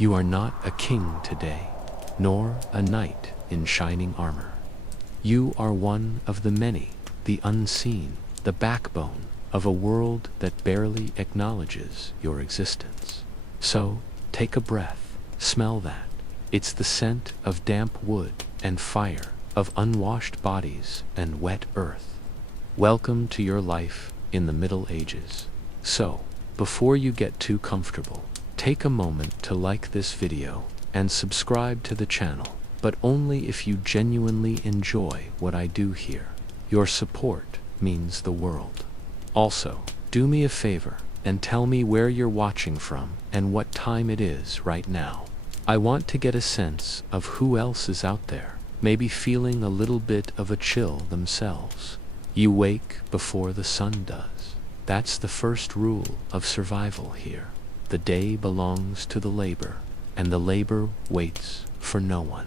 You are not a king today, nor a knight in shining armor. You are one of the many, the unseen, the backbone of a world that barely acknowledges your existence. So, take a breath, smell that. It's the scent of damp wood and fire, of unwashed bodies and wet earth. Welcome to your life in the Middle Ages. So, before you get too comfortable, take a moment to like this video and subscribe to the channel, but only if you genuinely enjoy what I do here. Your support means the world. Also, do me a favor and tell me where you're watching from and what time it is right now. I want to get a sense of who else is out there, maybe feeling a little bit of a chill themselves. You wake before the sun does. That's the first rule of survival here. The day belongs to the labor, and the labor waits for no one.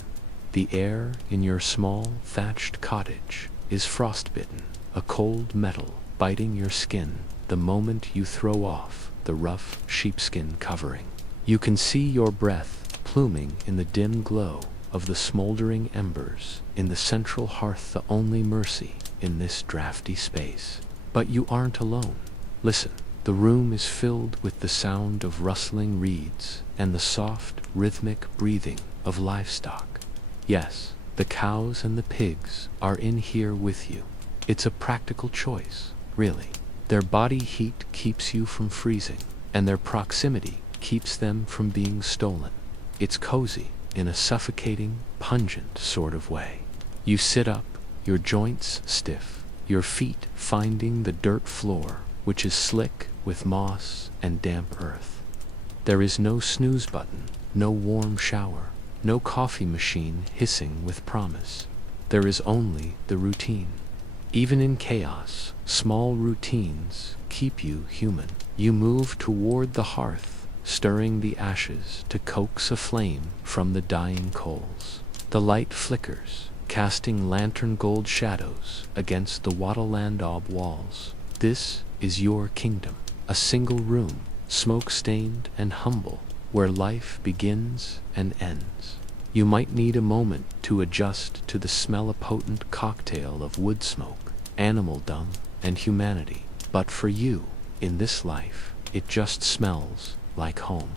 The air in your small, thatched cottage is frostbitten, a cold metal biting your skin the moment you throw off the rough sheepskin covering. You can see your breath pluming in the dim glow of the smoldering embers in the central hearth, the only mercy in this drafty space. But you aren't alone. Listen, the room is filled with the sound of rustling reeds and the soft, rhythmic breathing of livestock. Yes, the cows and the pigs are in here with you. It's a practical choice, really. Their body heat keeps you from freezing, and their proximity keeps them from being stolen. It's cozy in a suffocating, pungent sort of way. You sit up, your joints stiff, your feet finding the dirt floor, which is slick with moss and damp earth. There is no snooze button, no warm shower, no coffee machine hissing with promise. There is only the routine. Even in chaos, small routines keep you human. You move toward the hearth, stirring the ashes to coax a flame from the dying coals. The light flickers, casting lantern gold shadows against the wattleland daub walls. This is your kingdom, a single room, smoke-stained and humble, where life begins and ends. You might need a moment to adjust to the smell, a potent cocktail of wood smoke, animal dung, and humanity. But for you, in this life, it just smells like home.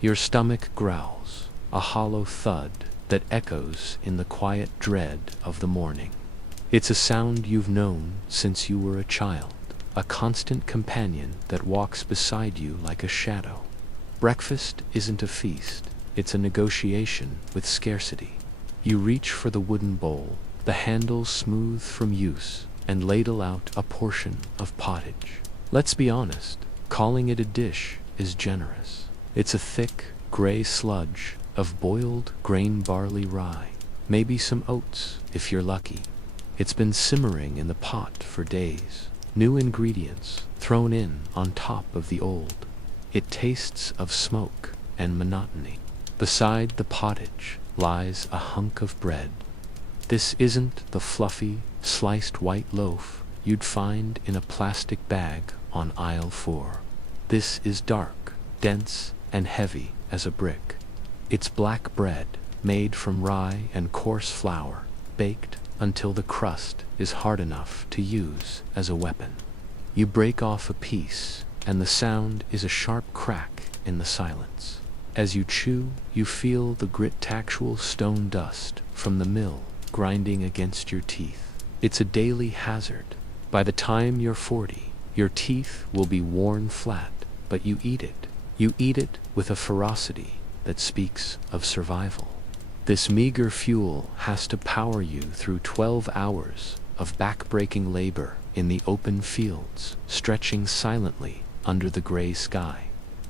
Your stomach growls, a hollow thud that echoes in the quiet dread of the morning. It's a sound you've known since you were a child, a constant companion that walks beside you like a shadow. Breakfast isn't a feast, it's a negotiation with scarcity. You reach for the wooden bowl, the handle smooth from use, and ladle out a portion of pottage. Let's be honest, calling it a dish is generous. It's a thick, gray sludge of boiled grain barley rye, maybe some oats if you're lucky. It's been simmering in the pot for days, new ingredients thrown in on top of the old. It tastes of smoke and monotony. Beside the pottage lies a hunk of bread. This isn't the fluffy, sliced white loaf you'd find in a plastic bag on aisle 4. This is dark, dense, and heavy as a brick. It's black bread, made from rye and coarse flour, baked until the crust is hard enough to use as a weapon. You break off a piece, and the sound is a sharp crack in the silence. As you chew, you feel the grit-tactual stone dust from the mill grinding against your teeth. It's a daily hazard. By the time you're 40, your teeth will be worn flat, but you eat it. You eat it with a ferocity that speaks of survival. This meager fuel has to power you through 12 hours of back-breaking labor in the open fields, stretching silently under the gray sky.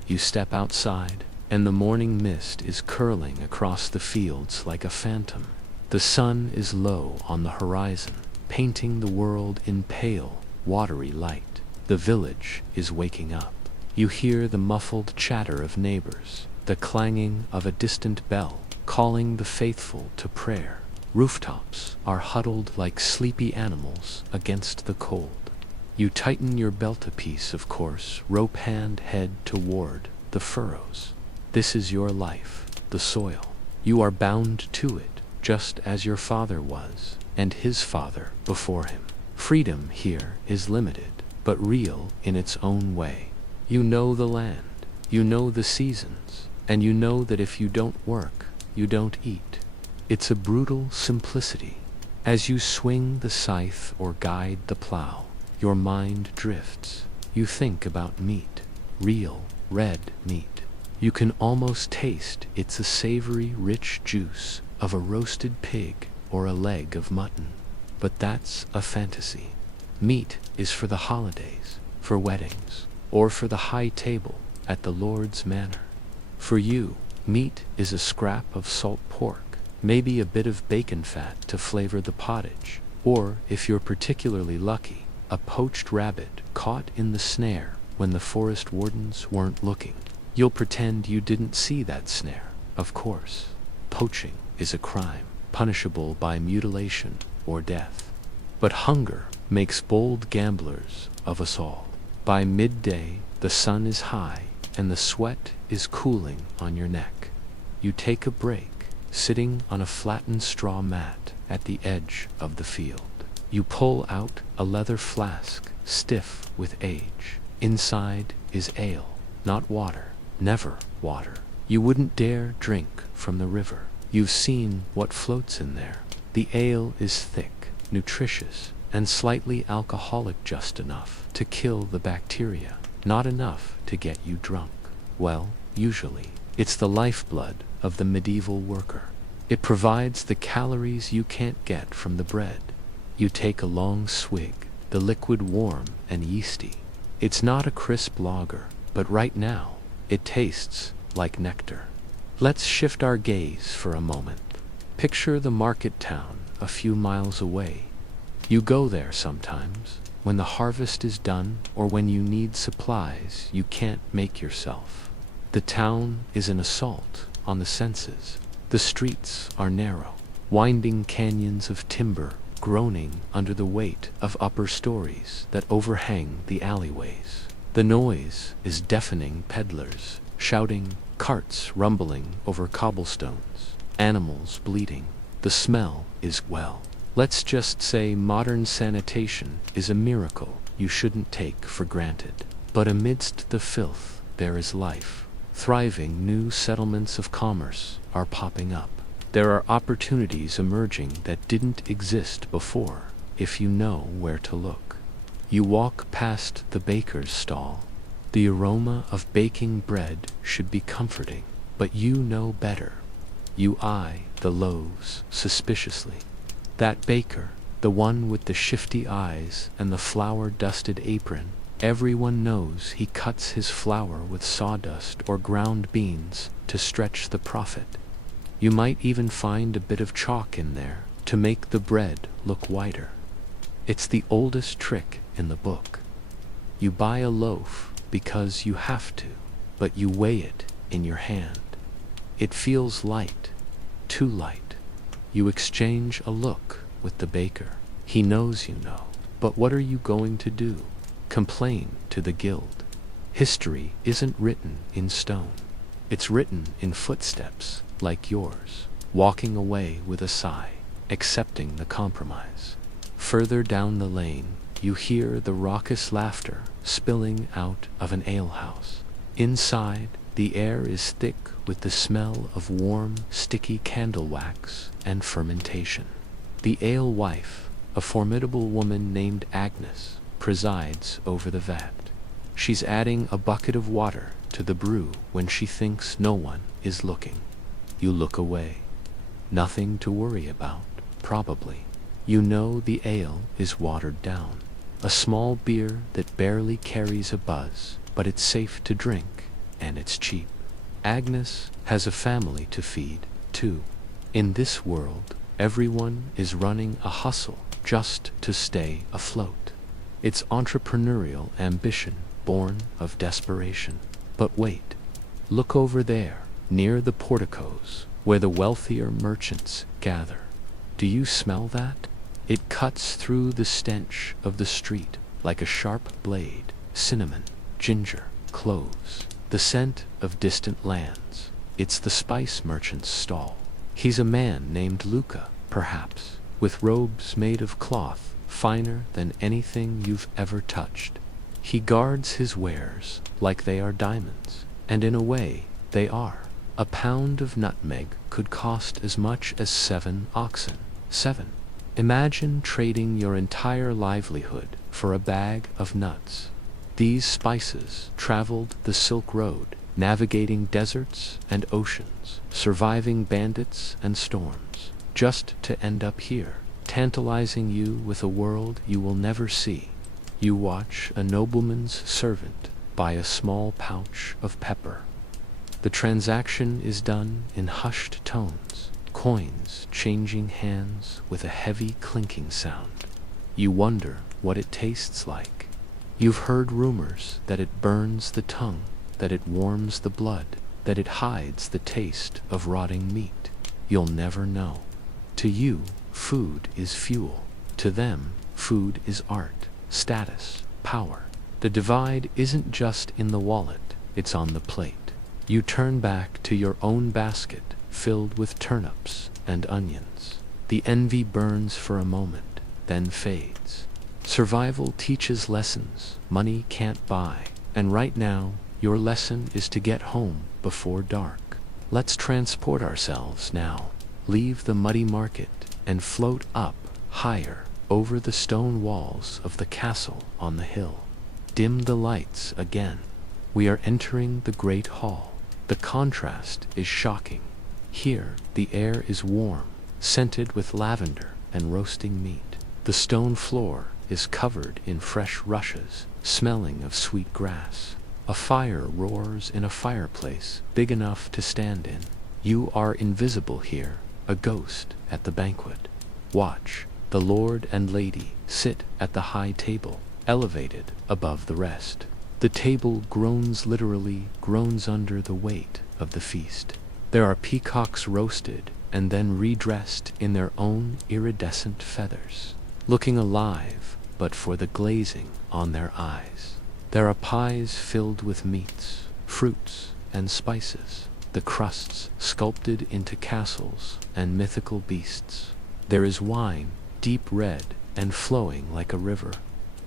You step outside, and the morning mist is curling across the fields like a phantom. The sun is low on the horizon, painting the world in pale, watery light. The village is waking up. You hear the muffled chatter of neighbors, the clanging of a distant bell, calling the faithful to prayer. Rooftops are huddled like sleepy animals against the cold. You tighten your belt a piece, of course, rope hand head toward the furrows. This is your life, the soil. You are bound to it, just as your father was, and his father before him. Freedom here is limited, but real in its own way. You know the land, you know the seasons, and you know that if you don't work, you don't eat. It's a brutal simplicity. As you swing the scythe or guide the plow, your mind drifts. You think about meat, real, red meat. You can almost taste it's a savory, rich juice of a roasted pig or a leg of mutton. But that's a fantasy. Meat is for the holidays, for weddings, or for the high table at the Lord's manor. For you, meat is a scrap of salt pork, maybe a bit of bacon fat to flavor the pottage, or, if you're particularly lucky, a poached rabbit caught in the snare when the forest wardens weren't looking. You'll pretend you didn't see that snare, of course. Poaching is a crime, punishable by mutilation or death. But hunger makes bold gamblers of us all. By midday, the sun is high and the sweat is cooling on your neck. You take a break, sitting on a flattened straw mat at the edge of the field. You pull out a leather flask, stiff with age. Inside is ale, not water, never water. You wouldn't dare drink from the river. You've seen what floats in there. The ale is thick, nutritious, and slightly alcoholic, just enough to kill the bacteria, not enough to get you drunk. Well, usually, it's the lifeblood of the medieval worker. It provides the calories you can't get from the bread. You take a long swig, the liquid warm and yeasty. It's not a crisp lager, but right now, it tastes like nectar. Let's shift our gaze for a moment. Picture the market town a few miles away. You go there sometimes, when the harvest is done or when you need supplies you can't make yourself. The town is an assault on the senses. The streets are narrow, winding canyons of timber groaning under the weight of upper stories that overhang the alleyways. The noise is deafening. Peddlers shouting, carts rumbling over cobblestones, animals bleating. The smell is, well, let's just say modern sanitation is a miracle you shouldn't take for granted. But amidst the filth, there is life. Thriving new settlements of commerce are popping up. There are opportunities emerging that didn't exist before, if you know where to look. You walk past the baker's stall. The aroma of baking bread should be comforting, but you know better. You eye the loaves suspiciously. That baker, the one with the shifty eyes and the flour-dusted apron, everyone knows he cuts his flour with sawdust or ground beans to stretch the profit. You might even find a bit of chalk in there to make the bread look whiter. It's the oldest trick in the book. You buy a loaf because you have to, but you weigh it in your hand. It feels light, too light. You exchange a look with the baker. He knows you know, but what are you going to do? Complain to the guild? History isn't written in stone. It's written in footsteps like yours, walking away with a sigh, accepting the compromise. Further down the lane, you hear the raucous laughter spilling out of an alehouse. Inside, the air is thick with the smell of warm, sticky candle wax and fermentation. The alewife, a formidable woman named Agnes, presides over the vat. She's adding a bucket of water to the brew when she thinks no one is looking. You look away. Nothing to worry about, probably. You know the ale is watered down. A small beer that barely carries a buzz, but it's safe to drink, and it's cheap. Agnes has a family to feed, too. In this world, everyone is running a hustle just to stay afloat. It's entrepreneurial ambition born of desperation. But wait, look over there, near the porticos, where the wealthier merchants gather. Do you smell that? It cuts through the stench of the street like a sharp blade. Cinnamon, ginger, cloves. the scent of distant lands. It's the spice merchant's stall. He's a man named Luca, perhaps, with robes made of cloth finer than anything you've ever touched. He guards his wares like they are diamonds, and in a way, they are. A pound of nutmeg could cost as much as 7 oxen. 7. Imagine trading your entire livelihood for a bag of nuts. These spices traveled the Silk Road, navigating deserts and oceans, surviving bandits and storms, just to end up here, tantalizing you with a world you will never see. You watch a nobleman's servant buy a small pouch of pepper. The transaction is done in hushed tones, coins changing hands with a heavy clinking sound. You wonder what it tastes like. You've heard rumors that it burns the tongue, that it warms the blood, that it hides the taste of rotting meat. You'll never know. To you, food is fuel. To them, food is art, status, power. The divide isn't just in the wallet, it's on the plate. You turn back to your own basket, filled with turnips and onions. The envy burns for a moment, then fades. Survival teaches lessons money can't buy, and right now, your lesson is to get home before dark. Let's transport ourselves now, leave the muddy market, and float up, higher, over the stone walls of the castle on the hill. Dim the lights again. We are entering the great hall. The contrast is shocking. Here, the air is warm, scented with lavender and roasting meat. The stone floor is covered in fresh rushes, smelling of sweet grass. A fire roars in a fireplace big enough to stand in. You are invisible here, a ghost at the banquet. Watch, the lord and lady sit at the high table, elevated above the rest. The table groans, literally groans under the weight of the feast. There are peacocks roasted and then redressed in their own iridescent feathers, looking alive but for the glazing on their eyes. There are pies filled with meats, fruits, and spices, the crusts sculpted into castles and mythical beasts. There is wine, deep red and flowing like a river.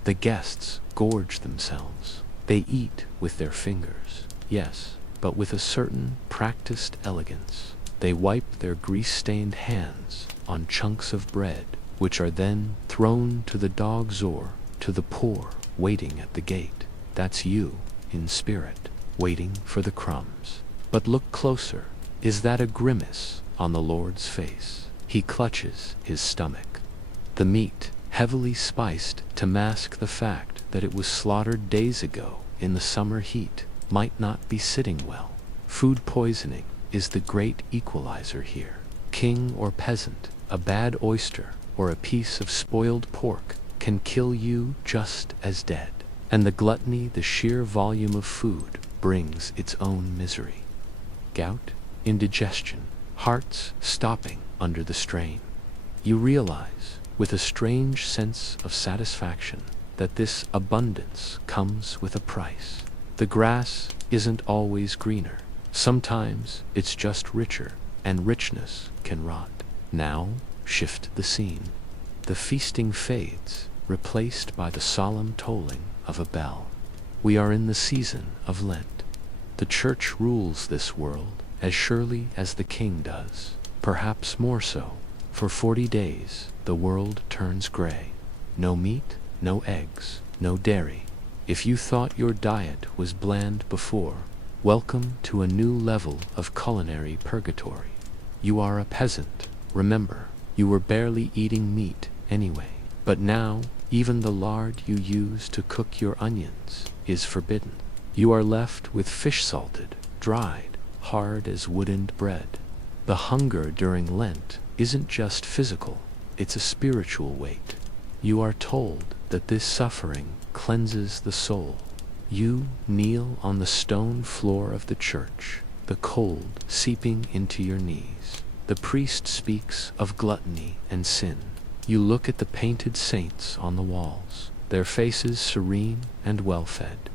The guests gorge themselves. They eat with their fingers, yes, but with a certain practiced elegance. They wipe their grease-stained hands on chunks of bread, which are then thrown to the dogs or to the poor waiting at the gate. That's you, in spirit, waiting for the crumbs. But look closer. Is that a grimace on the Lord's face? He clutches his stomach. The meat, heavily spiced to mask the fact that it was slaughtered days ago in the summer heat, might not be sitting well. Food poisoning is the great equalizer here. King or peasant, a bad oyster or a piece of spoiled pork can kill you just as dead. And the gluttony, the sheer volume of food, brings its own misery. Gout, indigestion, hearts stopping under the strain. You realize, with a strange sense of satisfaction, that this abundance comes with a price. The grass isn't always greener. Sometimes it's just richer, and richness can rot. Now, shift the scene. The feasting fades, replaced by the solemn tolling of a bell. We are in the season of Lent. The church rules this world as surely as the king does, perhaps more so. For 40 days, the world turns gray. No meat, no eggs, no dairy. If you thought your diet was bland before, welcome to a new level of culinary purgatory. You are a peasant, remember. You were barely eating meat anyway. But now, even the lard you use to cook your onions is forbidden. You are left with fish salted, dried, hard as wooden bread. The hunger during Lent isn't just physical, it's a spiritual weight. You are told that this suffering cleanses the soul. You kneel on the stone floor of the church, the cold seeping into your knees. The priest speaks of gluttony and sin. You look at the painted saints on the walls, their faces serene and well-fed.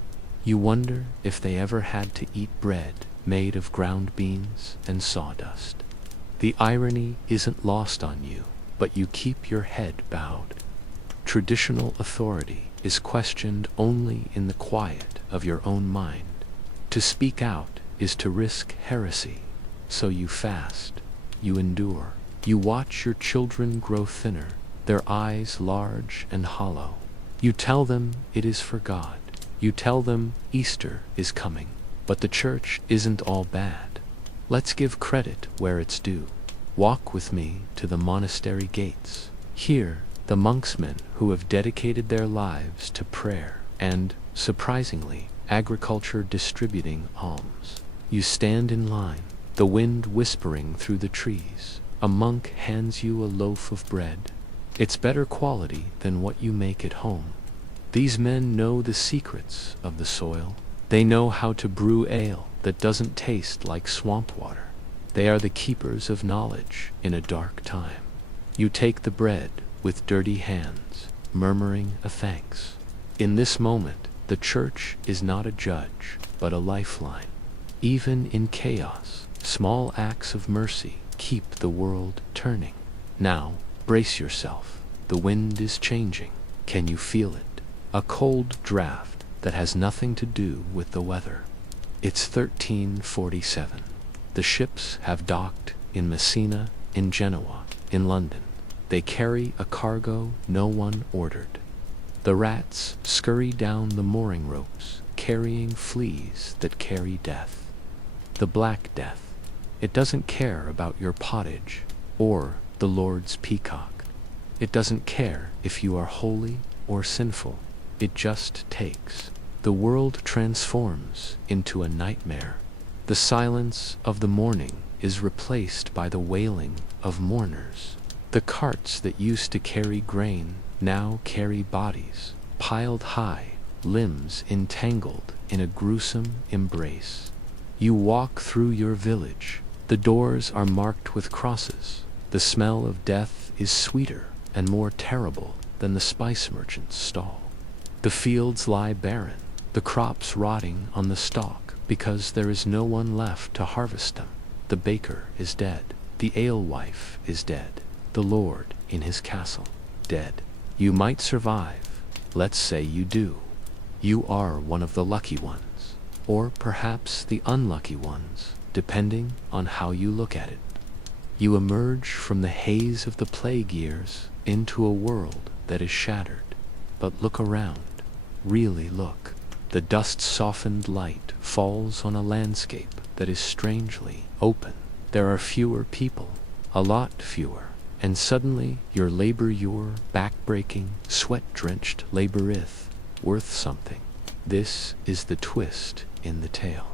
You wonder if they ever had to eat bread made of ground beans and sawdust. The irony isn't lost on you, but you keep your head bowed. Traditional authority is questioned only in the quiet of your own mind. To speak out is to risk heresy. So you fast, you endure, you watch your children grow thinner, their eyes large and hollow. You tell them it is for God. You tell them Easter is coming. But the church isn't all bad. Let's give credit where it's due. Walk with me to the monastery gates. Here, the monksmen who have dedicated their lives to prayer and, surprisingly, agriculture distributing alms. You stand in line, the wind whispering through the trees. A monk hands you a loaf of bread. It's better quality than what you make at home. These men know the secrets of the soil. They know how to brew ale that doesn't taste like swamp water. They are the keepers of knowledge in a dark time. You take the bread with dirty hands, murmuring a thanks. In this moment, the church is not a judge, but a lifeline. Even in chaos, small acts of mercy keep the world turning. Now, brace yourself. The wind is changing. Can you feel it? A cold draft that has nothing to do with the weather. It's 1347. The ships have docked in Messina, in Genoa, in London. They carry a cargo no one ordered. The rats scurry down the mooring ropes, carrying fleas that carry death. The Black Death. It doesn't care about your pottage or the Lord's peacock. It doesn't care if you are holy or sinful. It just takes. The world transforms into a nightmare. The silence of the morning is replaced by the wailing of mourners. The carts that used to carry grain now carry bodies, piled high, limbs entangled in a gruesome embrace. You walk through your village. The doors are marked with crosses. The smell of death is sweeter and more terrible than the spice merchant's stall. The fields lie barren, the crops rotting on the stalk, because there is no one left to harvest them. The baker is dead. The alewife is dead. The lord in his castle, dead. You might survive. Let's say you do. You are one of the lucky ones, or perhaps the unlucky ones, depending on how you look at it. You emerge from the haze of the plague years into a world that is shattered. But look around. Really look. The dust-softened light falls on a landscape that is strangely open. There are fewer people, a lot fewer, and suddenly your back-breaking, sweat-drenched laboreth worth something. This is the twist in the tale.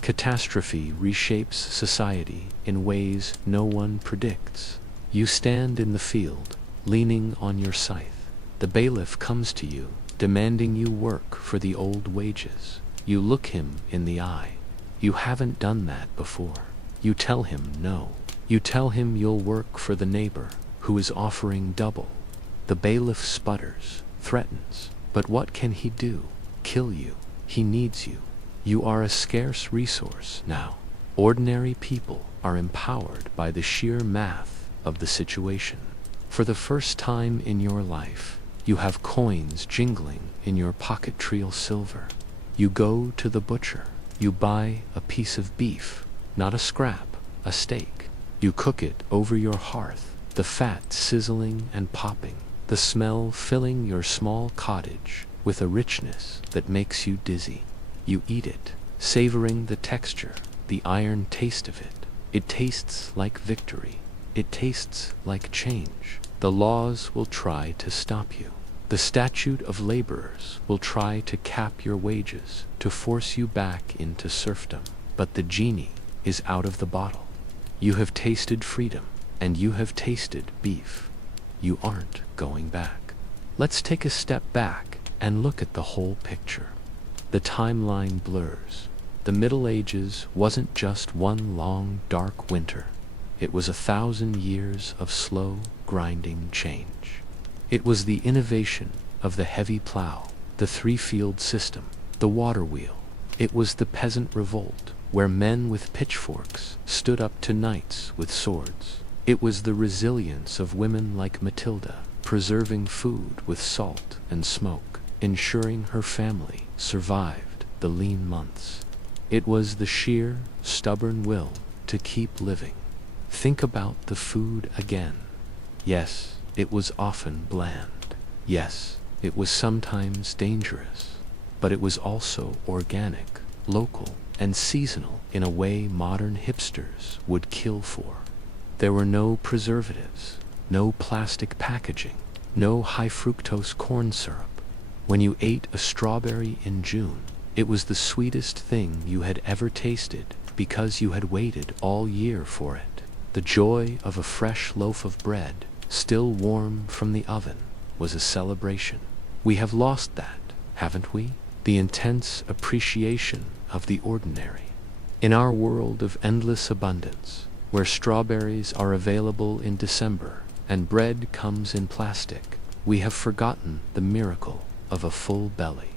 Catastrophe reshapes society in ways no one predicts. You stand in the field, leaning on your scythe. The bailiff comes to you, demanding you work for the old wages. You look him in the eye. You haven't done that before. You tell him no. You tell him you'll work for the neighbor, who is offering double. The bailiff sputters, threatens, but what can he do? Kill you. He needs you. You are a scarce resource now. Ordinary people are empowered by the sheer math of the situation. For the first time in your life, you have coins jingling in your pocket treel silver. You go to the butcher. You buy a piece of beef, not a scrap, a steak. You cook it over your hearth, the fat sizzling and popping, the smell filling your small cottage with a richness that makes you dizzy. You eat it, savoring the texture, the iron taste of it. It tastes like victory. It tastes like change. The laws will try to stop you. The statute of laborers will try to cap your wages, to force you back into serfdom. But the genie is out of the bottle. You have tasted freedom, and you have tasted beef. You aren't going back. Let's take a step back and look at the whole picture. The timeline blurs. The Middle Ages wasn't just one long, dark winter. It was 1,000 years of slow, grinding change. It was the innovation of the heavy plow, the three-field system, the water wheel. It was the peasant revolt, where men with pitchforks stood up to knights with swords. It was the resilience of women like Matilda, preserving food with salt and smoke, ensuring her family survived the lean months. It was the sheer, stubborn will to keep living. Think about the food again. Yes, it was often bland. Yes, it was sometimes dangerous. But it was also organic, local, and seasonal in a way modern hipsters would kill for. There were no preservatives, no plastic packaging, no high fructose corn syrup. When you ate a strawberry in June, it was the sweetest thing you had ever tasted because you had waited all year for it. The joy of a fresh loaf of bread, still warm from the oven, was a celebration. We have lost that, haven't we? The intense appreciation of the ordinary. In our world of endless abundance, where strawberries are available in December and bread comes in plastic, we have forgotten the miracle of a full belly.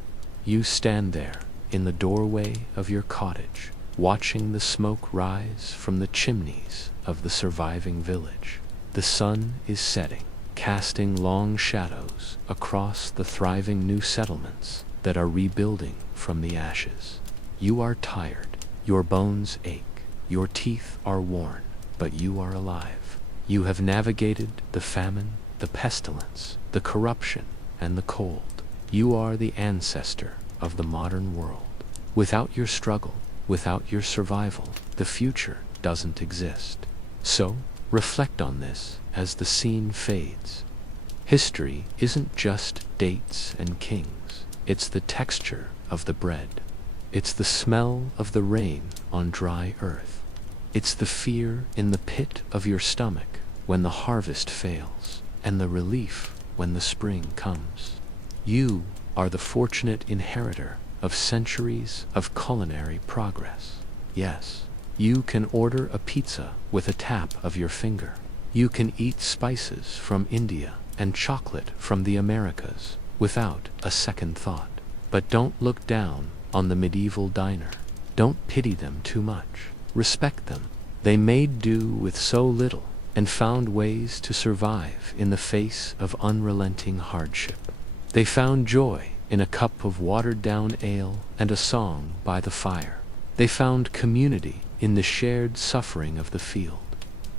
You stand there in the doorway of your cottage, watching the smoke rise from the chimneys of the surviving village. The sun is setting, casting long shadows across the thriving new settlements that are rebuilding from the ashes. You are tired, your bones ache, your teeth are worn, but you are alive. You have navigated the famine, the pestilence, the corruption, and the cold. You are the ancestor of the modern world. Without your struggle, without your survival, the future doesn't exist. So, reflect on this as the scene fades. History isn't just dates and kings. It's the texture of the bread. It's the smell of the rain on dry earth. It's the fear in the pit of your stomach when the harvest fails, and the relief when the spring comes. You are the fortunate inheritor of centuries of culinary progress. Yes, you can order a pizza with a tap of your finger. You can eat spices from India and chocolate from the Americas without a second thought. But don't look down on the medieval diner. Don't pity them too much. Respect them. They made do with so little and found ways to survive in the face of unrelenting hardship. They found joy in a cup of watered-down ale and a song by the fire. They found community in the shared suffering of the field.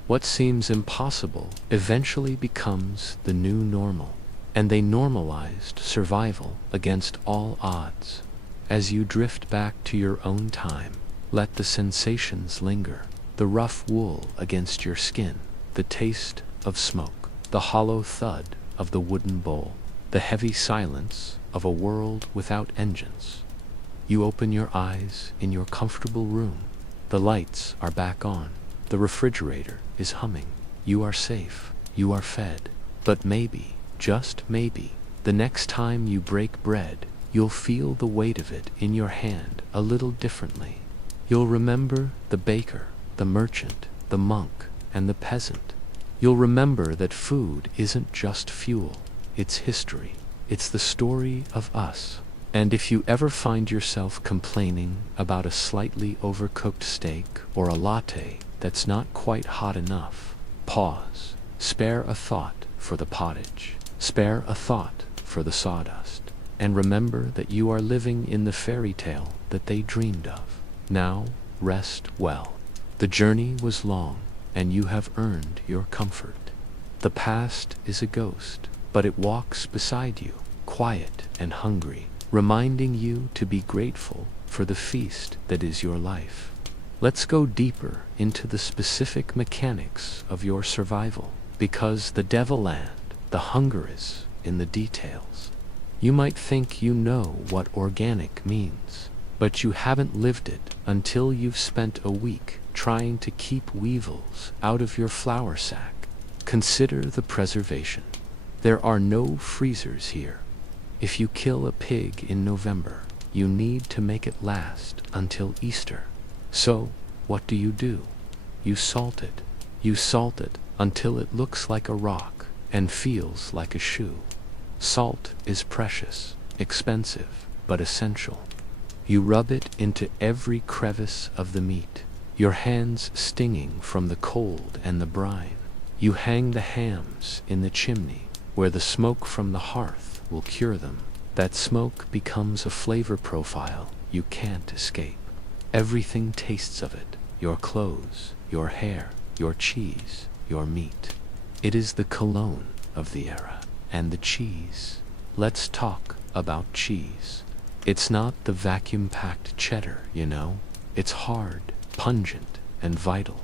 What seems impossible eventually becomes the new normal, and they normalized survival against all odds. As you drift back to your own time, let the sensations linger, the rough wool against your skin, the taste of smoke, the hollow thud of the wooden bowl, the heavy silence of a world without engines. You open your eyes in your comfortable room. The lights are back on. The refrigerator is humming. You are safe. You are fed. But maybe, just maybe, the next time you break bread, you'll feel the weight of it in your hand a little differently. You'll remember the baker, the merchant, the monk, and the peasant. You'll remember that food isn't just fuel. It's history. It's the story of us. And if you ever find yourself complaining about a slightly overcooked steak or a latte that's not quite hot enough, pause. Spare a thought for the pottage. Spare a thought for the sawdust. And remember that you are living in the fairy tale that they dreamed of. Now, rest well. The journey was long, and you have earned your comfort. The past is a ghost, but it walks beside you, quiet and hungry, reminding you to be grateful for the feast that is your life. Let's go deeper into the specific mechanics of your survival, because the Devilland, the hunger is in the details. You might think you know what organic means, but you haven't lived it until you've spent a week trying to keep weevils out of your flour sack. Consider the preservation. There are no freezers here. If you kill a pig in November, you need to make it last until Easter. So, what do? You salt it. You salt it until it looks like a rock and feels like a shoe. Salt is precious, expensive, but essential. You rub it into every crevice of the meat, your hands stinging from the cold and the brine. You hang the hams in the chimney, where the smoke from the hearth will cure them. That smoke becomes a flavor profile you can't escape. Everything tastes of it, your clothes, your hair, your cheese, your meat. It is the cologne of the era. And the cheese. Let's talk about cheese. It's not the vacuum-packed cheddar, you know. It's hard, pungent, and vital.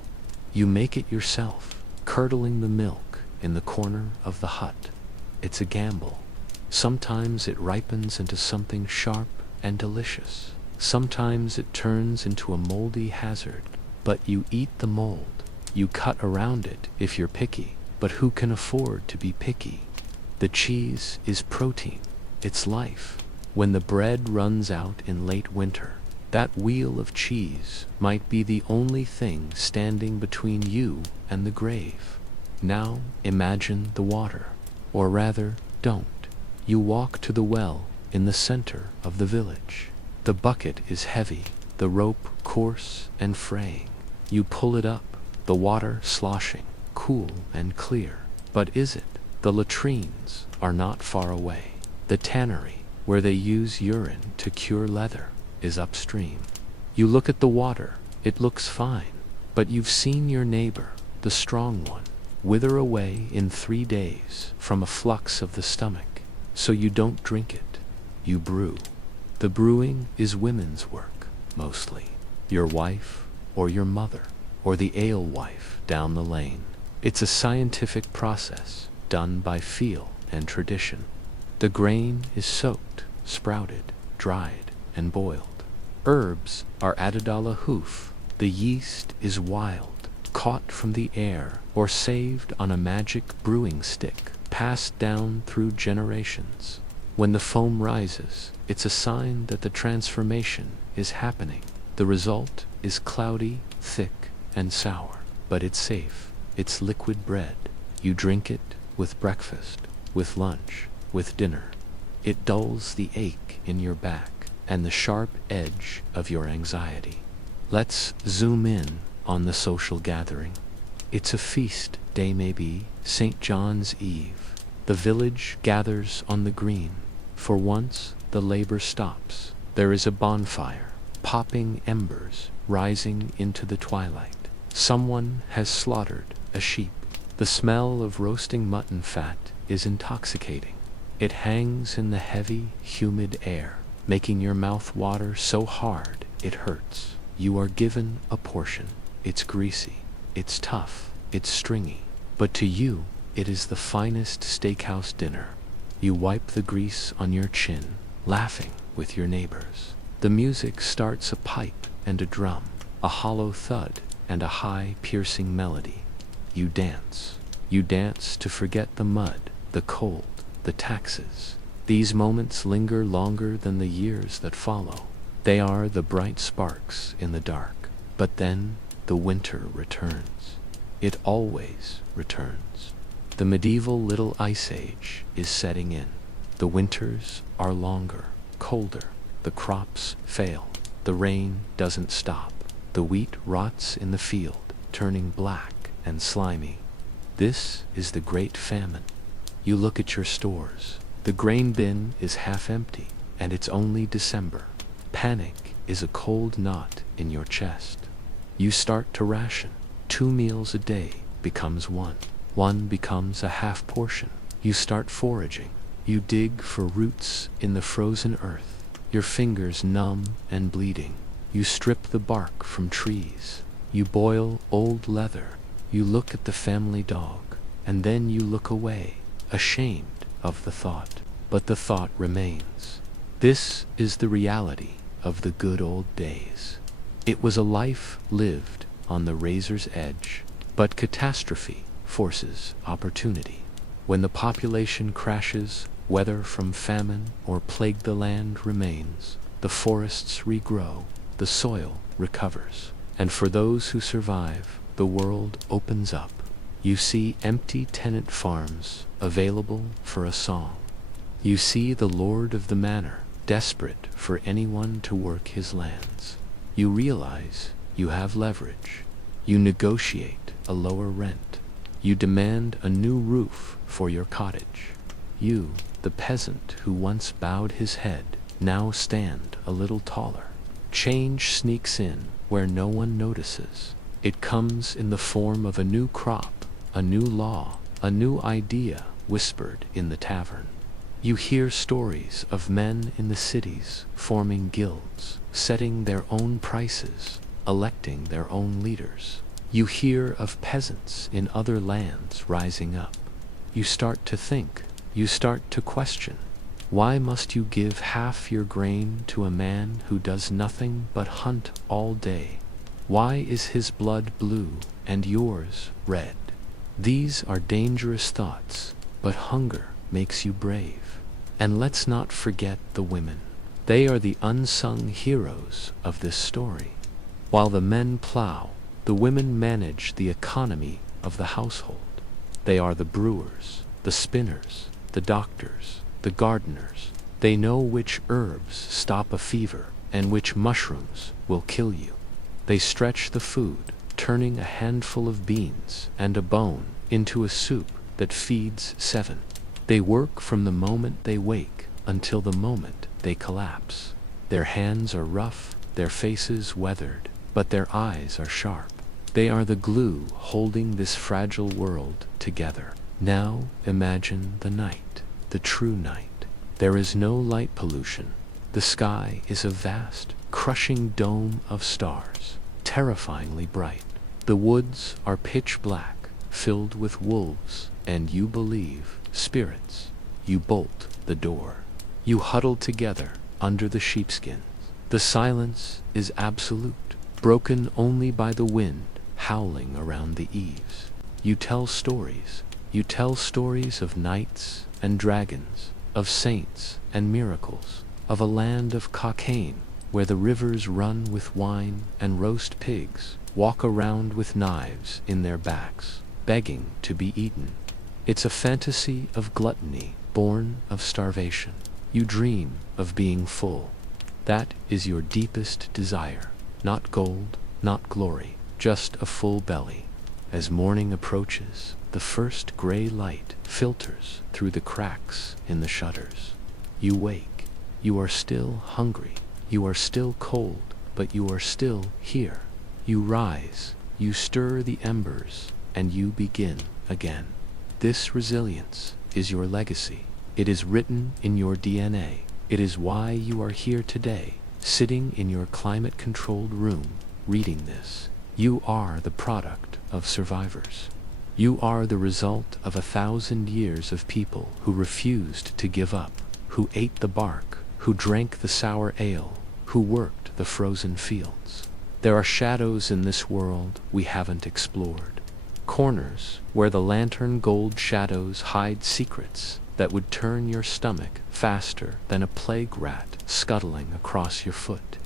You make it yourself, curdling the milk in the corner of the hut. It's a gamble. Sometimes it ripens into something sharp and delicious. Sometimes it turns into a moldy hazard. But you eat the mold. You cut around it if you're picky. But who can afford to be picky? The cheese is protein. It's life. When the bread runs out in late winter, that wheel of cheese might be the only thing standing between you and the grave. Now imagine the water. Or rather, don't. You walk to the well in the center of the village. The bucket is heavy, the rope coarse and fraying. You pull it up, the water sloshing, cool and clear. But is it? The latrines are not far away. The tannery, where they use urine to cure leather, is upstream. You look at the water, it looks fine, but you've seen your neighbor, the strong one, wither away in 3 days from a flux of the stomach. So you don't drink it, you brew. The brewing is women's work, mostly. Your wife, or your mother, or the alewife down the lane. It's a scientific process, done by feel and tradition. The grain is soaked, sprouted, dried, and boiled. Herbs are added a la hoof. The yeast is wild, caught from the air, or saved on a magic brewing stick, passed down through generations. When the foam rises, it's a sign that the transformation is happening. The result is cloudy, thick, and sour, but it's safe. It's liquid bread. You drink it with breakfast, with lunch, with dinner. It dulls the ache in your back and the sharp edge of your anxiety. Let's zoom in on the social gathering. It's a feast day, maybe St. John's Eve. The village gathers on the green. For once, the labor stops. There is a bonfire, popping embers rising into the twilight. Someone has slaughtered a sheep. The smell of roasting mutton fat is intoxicating. It hangs in the heavy, humid air, making your mouth water so hard it hurts. You are given a portion. It's greasy, it's tough, it's stringy. But to you, it is the finest steakhouse dinner. You wipe the grease on your chin, laughing with your neighbors. The music starts a pipe and a drum, a hollow thud and a high, piercing melody. You dance. You dance to forget the mud, the cold, the taxes. These moments linger longer than the years that follow. They are the bright sparks in the dark. But then the winter returns. It always returns. The medieval Little Ice Age is setting in. The winters are longer, colder. The crops fail. The rain doesn't stop. The wheat rots in the field, turning black and slimy. This is the Great Famine. You look at your stores. The grain bin is half empty, and it's only December. Panic is a cold knot in your chest. You start to ration. 2 meals a day becomes 1. 1 becomes a half portion. You start foraging. You dig for roots in the frozen earth, your fingers numb and bleeding. You strip the bark from trees. You boil old leather. You look at the family dog, and then you look away, ashamed of the thought. But the thought remains. This is the reality of the good old days. It was a life lived on the razor's edge, but catastrophe forces opportunity. When the population crashes, whether from famine or plague, the land remains, the forests regrow, the soil recovers, and for those who survive, the world opens up. You see empty tenant farms available for a song. You see the lord of the manor desperate for anyone to work his lands. You realize you have leverage. You negotiate a lower rent. You demand a new roof for your cottage. You, the peasant who once bowed his head, now stand a little taller. Change sneaks in where no one notices. It comes in the form of a new crop, a new law, a new idea whispered in the tavern. You hear stories of men in the cities forming guilds, setting their own prices, electing their own leaders. You hear of peasants in other lands rising up. You start to think, you start to question. Why must you give half your grain to a man who does nothing but hunt all day? Why is his blood blue and yours red? These are dangerous thoughts, but hunger makes you brave. And let's not forget the women. They are the unsung heroes of this story. While the men plow, the women manage the economy of the household. They are the brewers, the spinners, the doctors, the gardeners. They know which herbs stop a fever and which mushrooms will kill you. They stretch the food, turning a handful of beans and a bone into a soup that feeds 7. They work from the moment they wake until the moment they collapse. Their hands are rough, their faces weathered, but their eyes are sharp. They are the glue holding this fragile world together. Now imagine the night, the true night. There is no light pollution. The sky is a vast, crushing dome of stars, terrifyingly bright. The woods are pitch black, filled with wolves, and you believe spirits. You bolt the door. You huddle together under the sheepskins. The silence is absolute, broken only by the wind howling around the eaves. You tell stories. You tell stories of knights and dragons, of saints and miracles, of a land of cocaine where the rivers run with wine and roast pigs walk around with knives in their backs, begging to be eaten. It's a fantasy of gluttony, born of starvation. You dream of being full. That is your deepest desire. Not gold, not glory, just a full belly. As morning approaches, the first gray light filters through the cracks in the shutters. You wake. You are still hungry. You are still cold, but you are still here. You rise. You stir the embers, and you begin again. This resilience is your legacy. It is written in your DNA. It is why you are here today, sitting in your climate-controlled room, reading this. You are the product of survivors. You are the result of 1,000 years of people who refused to give up, who ate the bark, who drank the sour ale, who worked the frozen fields. There are shadows in this world we haven't explored. Corners where the lantern gold shadows hide secrets that would turn your stomach faster than a plague rat scuttling across your foot.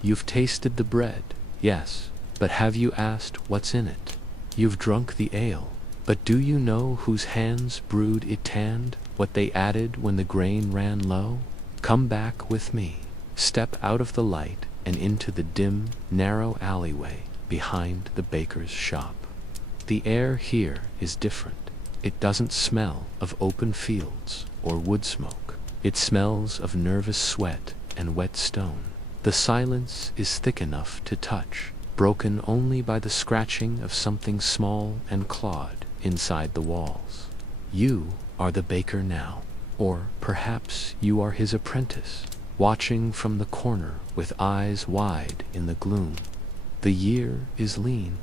You've tasted the bread, yes, but have you asked what's in it? You've drunk the ale, but do you know whose hands brewed it tanned, what they added when the grain ran low? Come back with me. Step out of the light and into the dim, narrow alleyway behind the baker's shop. The air here is different. It doesn't smell of open fields or wood smoke. It smells of nervous sweat and wet stone. The silence is thick enough to touch, broken only by the scratching of something small and clawed inside the walls. You are the baker now, or perhaps you are his apprentice, watching from the corner with eyes wide in the gloom. The year is lean.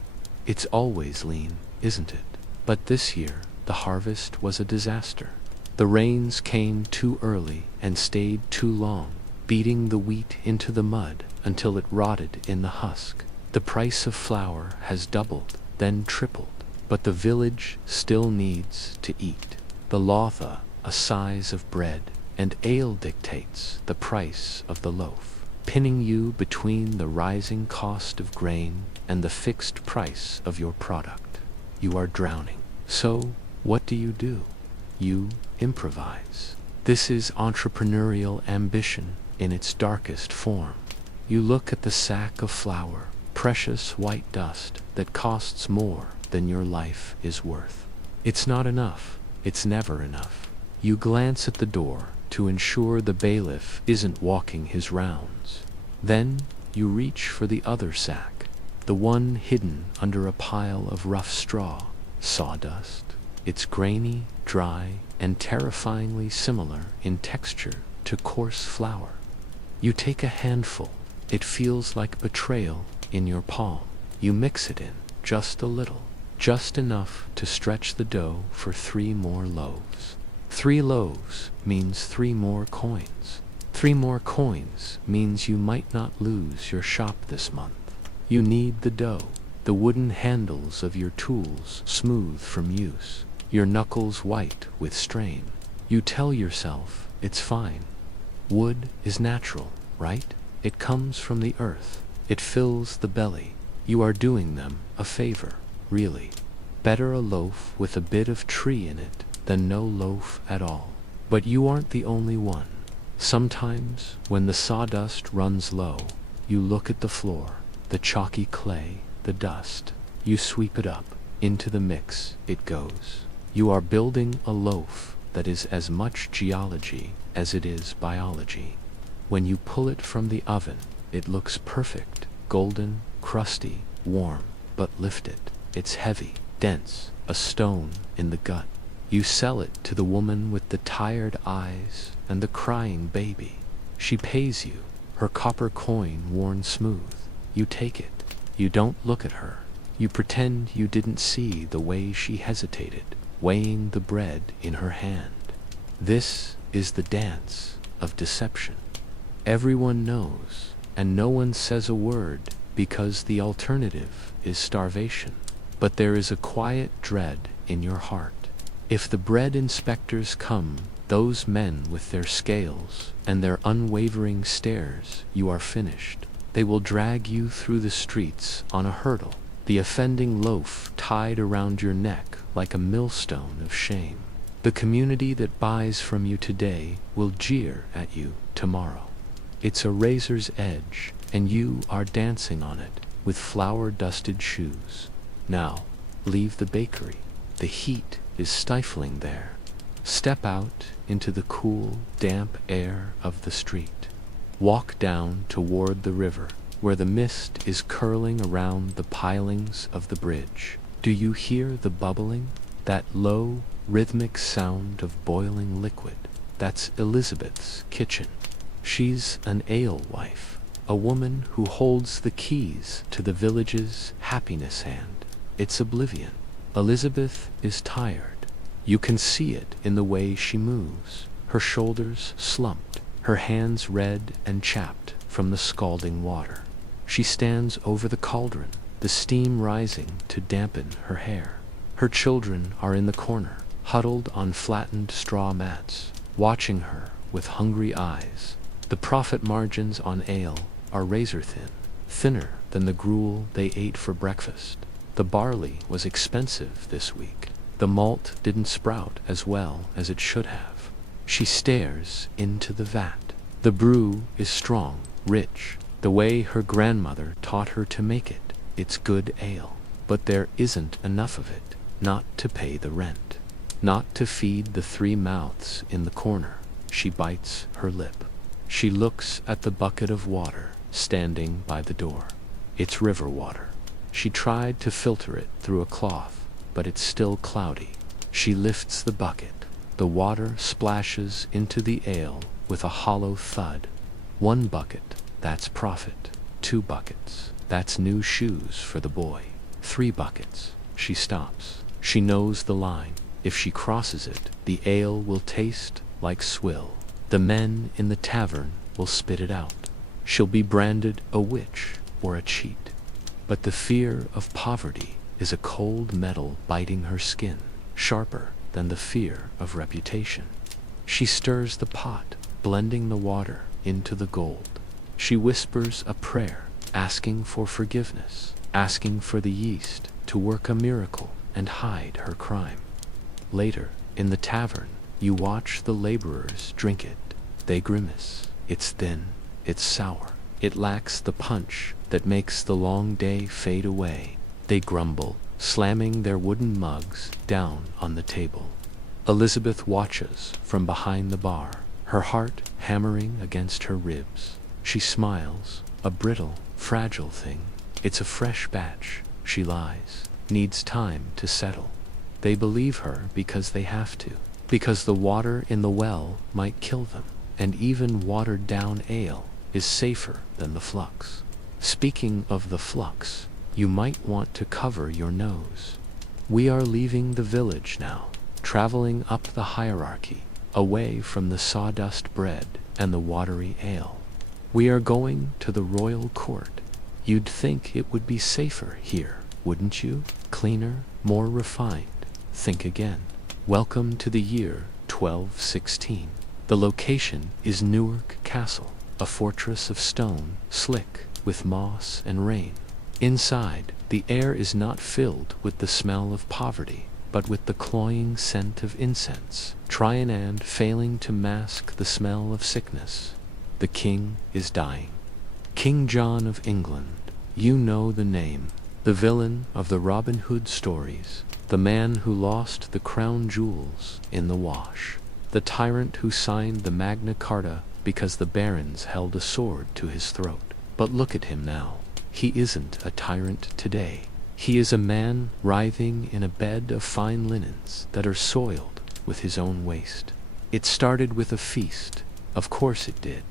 It's always lean, isn't it? But this year, the harvest was a disaster. The rains came too early and stayed too long, beating the wheat into the mud until it rotted in the husk. The price of flour has doubled, then tripled, but the village still needs to eat. The lotha, a size of bread, and ale dictates the price of the loaf, pinning you between the rising cost of grain and the fixed price of your product. You are drowning. So, what do? You improvise. This is entrepreneurial ambition in its darkest form. You look at the sack of flour, precious white dust that costs more than your life is worth. It's not enough. It's never enough. You glance at the door to ensure the bailiff isn't walking his rounds. Then you reach for the other sack, the one hidden under a pile of rough straw, sawdust. It's grainy, dry, and terrifyingly similar in texture to coarse flour. You take a handful. It feels like betrayal in your palm. You mix it in, just a little, just enough to stretch the dough for 3 more loaves. 3 loaves means 3 more coins. 3 more coins means you might not lose your shop this month. You knead the dough, the wooden handles of your tools smooth from use, your knuckles white with strain. You tell yourself it's fine. Wood is natural, right? It comes from the earth. It fills the belly. You are doing them a favor, really. Better a loaf with a bit of tree in it than no loaf at all. But you aren't the only one. Sometimes, when the sawdust runs low, you look at the floor, the chalky clay, the dust. You sweep it up. Into the mix it goes. You are building a loaf that is as much geology as it is biology. When you pull it from the oven, it looks perfect, golden, crusty, warm. But lift it. It's heavy, dense, a stone in the gut. You sell it to the woman with the tired eyes and the crying baby. She pays you, her copper coin worn smooth. You take it. You don't look at her. You pretend you didn't see the way she hesitated, weighing the bread in her hand. This is the dance of deception. Everyone knows, and no one says a word because the alternative is starvation. But there is a quiet dread in your heart. If the bread inspectors come, those men with their scales and their unwavering stares, you are finished. They will drag you through the streets on a hurdle, the offending loaf tied around your neck like a millstone of shame. The community that buys from you today will jeer at you tomorrow. It's a razor's edge, and you are dancing on it with flour-dusted shoes. Now, leave the bakery. The heat is stifling there. Step out into the cool, damp air of the street. Walk down toward the river, where the mist is curling around the pilings of the bridge. Do you hear the bubbling? That low, rhythmic sound of boiling liquid. That's Elizabeth's kitchen. She's an alewife, a woman who holds the keys to the village's happiness hand. It's oblivion. Elizabeth is tired. You can see it in the way she moves, her shoulders slumped, her hands red and chapped from the scalding water. She stands over the cauldron, the steam rising to dampen her hair. Her children are in the corner, huddled on flattened straw mats, watching her with hungry eyes. The profit margins on ale are razor-thin, thinner than the gruel they ate for breakfast. The barley was expensive this week. The malt didn't sprout as well as it should have. She stares into the vat. The brew is strong, rich, the way her grandmother taught her to make it. It's good ale, but there isn't enough of it, not to pay the rent, not to feed the 3 mouths in the corner. She bites her lip. She looks at the bucket of water standing by the door. It's river water. She tried to filter it through a cloth, but it's still cloudy. She lifts the bucket. The water splashes into the ale with a hollow thud. 1 bucket, that's profit. 2 buckets, that's new shoes for the boy. 3 buckets. She stops. She knows the line. If she crosses it, the ale will taste like swill. The men in the tavern will spit it out. She'll be branded a witch or a cheat. But the fear of poverty is a cold metal biting her skin, sharper than the fear of reputation. She stirs the pot, blending the water into the gold. She whispers a prayer, asking for forgiveness, asking for the yeast to work a miracle and hide her crime. Later, in the tavern, you watch the laborers drink it. They grimace. It's thin, it's sour, it lacks the punch that makes the long day fade away. They grumble, slamming their wooden mugs down on the table. Elizabeth watches from behind the bar, her heart hammering against her ribs. She smiles, a brittle, fragile thing. It's a fresh batch, she lies, needs time to settle. They believe her because they have to, because the water in the well might kill them, and even watered-down ale is safer than the flux. Speaking of the flux, you might want to cover your nose. We are leaving the village now, traveling up the hierarchy, away from the sawdust bread and the watery ale. We are going to the royal court. You'd think it would be safer here, wouldn't you? Cleaner, more refined. Think again. Welcome to the year 1216. The location is Newark Castle, a fortress of stone, slick with moss and rain. Inside, the air is not filled with the smell of poverty, but with the cloying scent of incense, trying and failing to mask the smell of sickness. The king is dying. King John of England, you know the name, the villain of the Robin Hood stories, the man who lost the crown jewels in the wash, the tyrant who signed the Magna Carta because the barons held a sword to his throat. But look at him now. He isn't a tyrant today. He is a man writhing in a bed of fine linens that are soiled with his own waste. It started with a feast. Of course it did.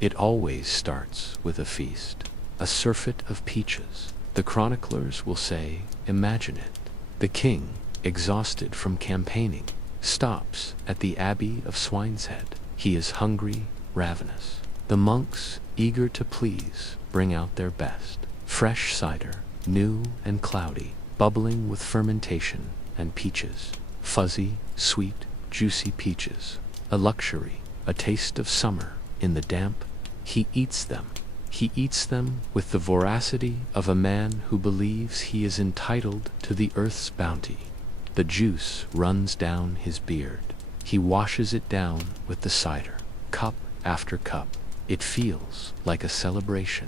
It always starts with a feast. A surfeit of peaches. The chroniclers will say, imagine it. The king, exhausted from campaigning, stops at the Abbey of Swineshead. He is hungry, ravenous. The monks, eager to please, bring out their best. Fresh cider, new and cloudy, bubbling with fermentation, and peaches. Fuzzy, sweet, juicy peaches. A luxury, a taste of summer in the damp. He eats them. He eats them with the voracity of a man who believes he is entitled to the earth's bounty. The juice runs down his beard. He washes it down with the cider, cup after cup. It feels like a celebration.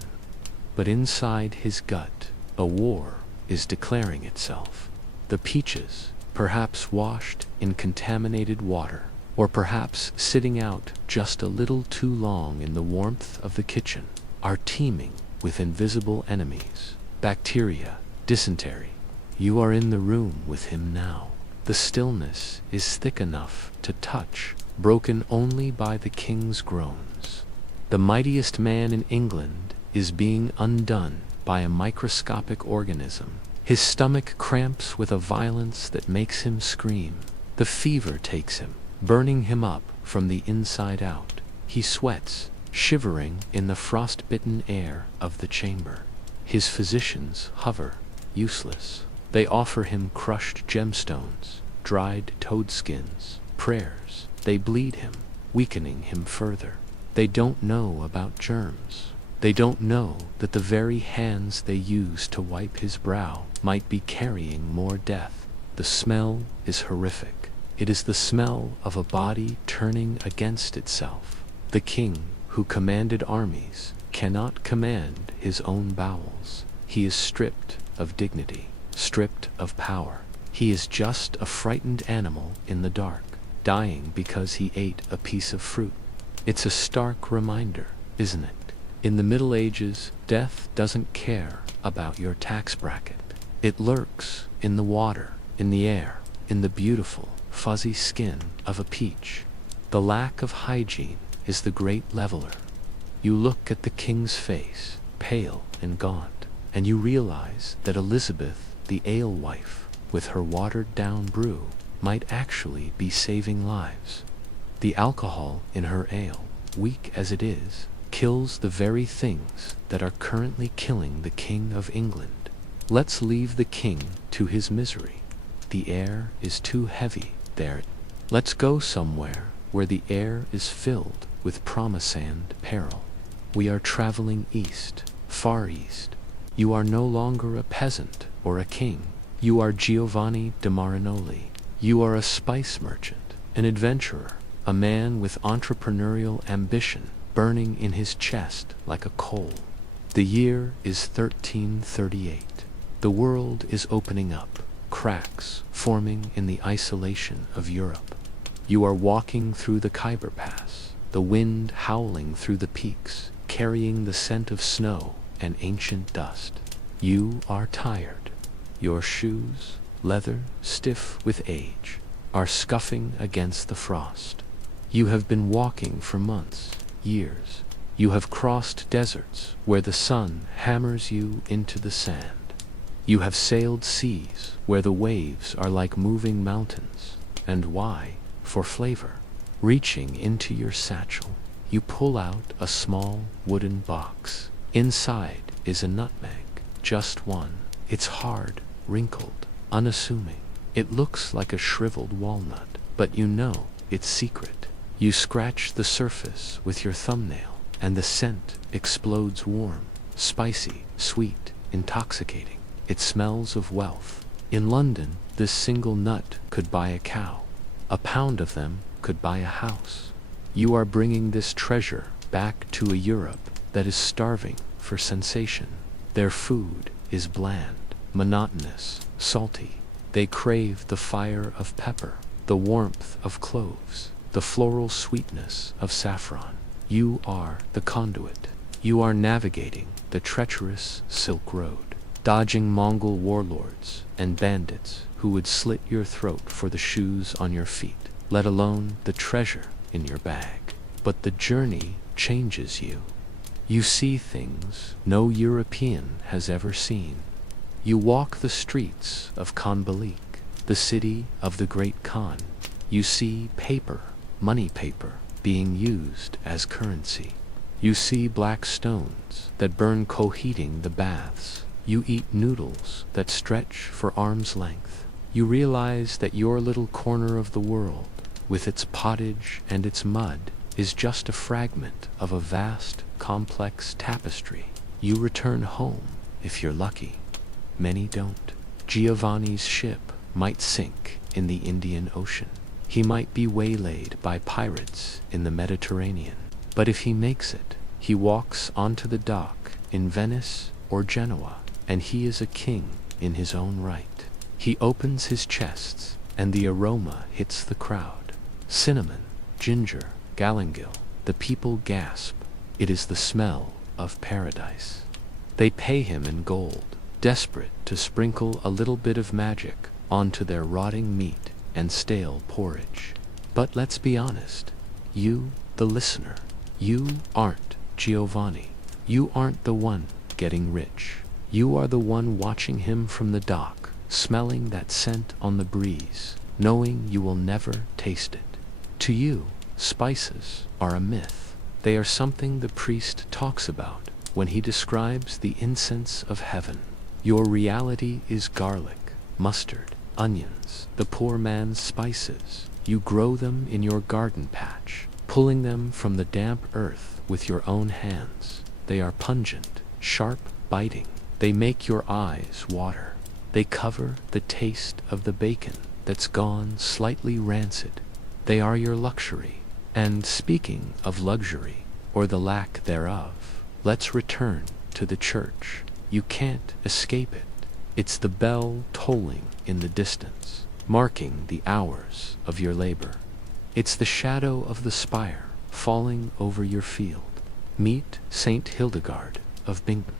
But inside his gut, a war is declaring itself. The peaches, perhaps washed in contaminated water, or perhaps sitting out just a little too long in the warmth of the kitchen, are teeming with invisible enemies. Bacteria, dysentery. You are in the room with him now. The stillness is thick enough to touch, broken only by the king's groans. The mightiest man in England is being undone by a microscopic organism. His stomach cramps with a violence that makes him scream. The fever takes him, burning him up from the inside out. He sweats, shivering in the frost-bitten air of the chamber. His physicians hover, useless. They offer him crushed gemstones, dried toadskins, prayers. They bleed him, weakening him further. They don't know about germs. They don't know that the very hands they use to wipe his brow might be carrying more death. The smell is horrific. It is the smell of a body turning against itself. The king, who commanded armies, cannot command his own bowels. He is stripped of dignity, stripped of power. He is just a frightened animal in the dark, dying because he ate a piece of fruit. It's a stark reminder, isn't it? In the Middle Ages, death doesn't care about your tax bracket. It lurks in the water, in the air, in the beautiful, fuzzy skin of a peach. The lack of hygiene is the great leveler. You look at the king's face, pale and gaunt, and you realize that Elizabeth, the alewife, with her watered-down brew, might actually be saving lives. The alcohol in her ale, weak as it is, kills the very things that are currently killing the King of England. Let's leave the king to his misery. The air is too heavy there. Let's go somewhere where the air is filled with promise and peril. We are traveling east, far east. You are no longer a peasant or a king. You are Giovanni de Marinoli. You are a spice merchant, an adventurer, a man with entrepreneurial ambition. burning in his chest like a coal. The year is 1338. The world is opening up, cracks forming in the isolation of Europe. You are walking through the Khyber Pass, the wind howling through the peaks, carrying the scent of snow and ancient dust. You are tired. Your shoes, leather stiff with age, are scuffing against the frost. You have been walking for months, years. You have crossed deserts where the sun hammers you into the sand. You have sailed seas where the waves are like moving mountains. And why? For flavor. Reaching into your satchel, you pull out a small wooden box. Inside is a nutmeg, just one. It's hard, wrinkled, unassuming. It looks like a shriveled walnut, but you know it's secret. You scratch the surface with your thumbnail, and the scent explodes warm, spicy, sweet, intoxicating. It smells of wealth. In London, this single nut could buy a cow. A pound of them could buy a house. You are bringing this treasure back to a Europe that is starving for sensation. Their food is bland, monotonous, salty. They crave the fire of pepper, the warmth of cloves, the floral sweetness of saffron. You are the conduit. You are navigating the treacherous Silk Road, dodging Mongol warlords and bandits who would slit your throat for the shoes on your feet, let alone the treasure in your bag. But the journey changes you. You see things no European has ever seen. You walk the streets of Khanbalik, the city of the great Khan. You see paper, money paper, being used as currency. You see black stones that burn coheating the baths. You eat noodles that stretch for arm's length. You realize that your little corner of the world, with its pottage and its mud, is just a fragment of a vast, complex tapestry. You return home, if you're lucky. Many don't. Giovanni's ship might sink in the Indian Ocean. He might be waylaid by pirates in the Mediterranean. But if he makes it, he walks onto the dock in Venice or Genoa, and he is a king in his own right. He opens his chests, and the aroma hits the crowd. Cinnamon, ginger, galangal. The people gasp. It is the smell of paradise. They pay him in gold, desperate to sprinkle a little bit of magic onto their rotting meat and stale porridge. But let's be honest. You, the listener, you aren't Giovanni. You aren't the one getting rich. You are the one watching him from the dock, smelling that scent on the breeze, knowing you will never taste it. To you, spices are a myth. They are something the priest talks about when he describes the incense of heaven. Your reality is garlic, mustard, onions, the poor man's spices. You grow them in your garden patch, pulling them from the damp earth with your own hands. They are pungent, sharp, biting. They make your eyes water. They cover the taste of the bacon that's gone slightly rancid. They are your luxury. And speaking of luxury, or the lack thereof, let's return to the church. You can't escape it. It's the bell tolling in the distance, marking the hours of your labor. It's the shadow of the spire falling over your field. Meet Saint Hildegard of Bingen.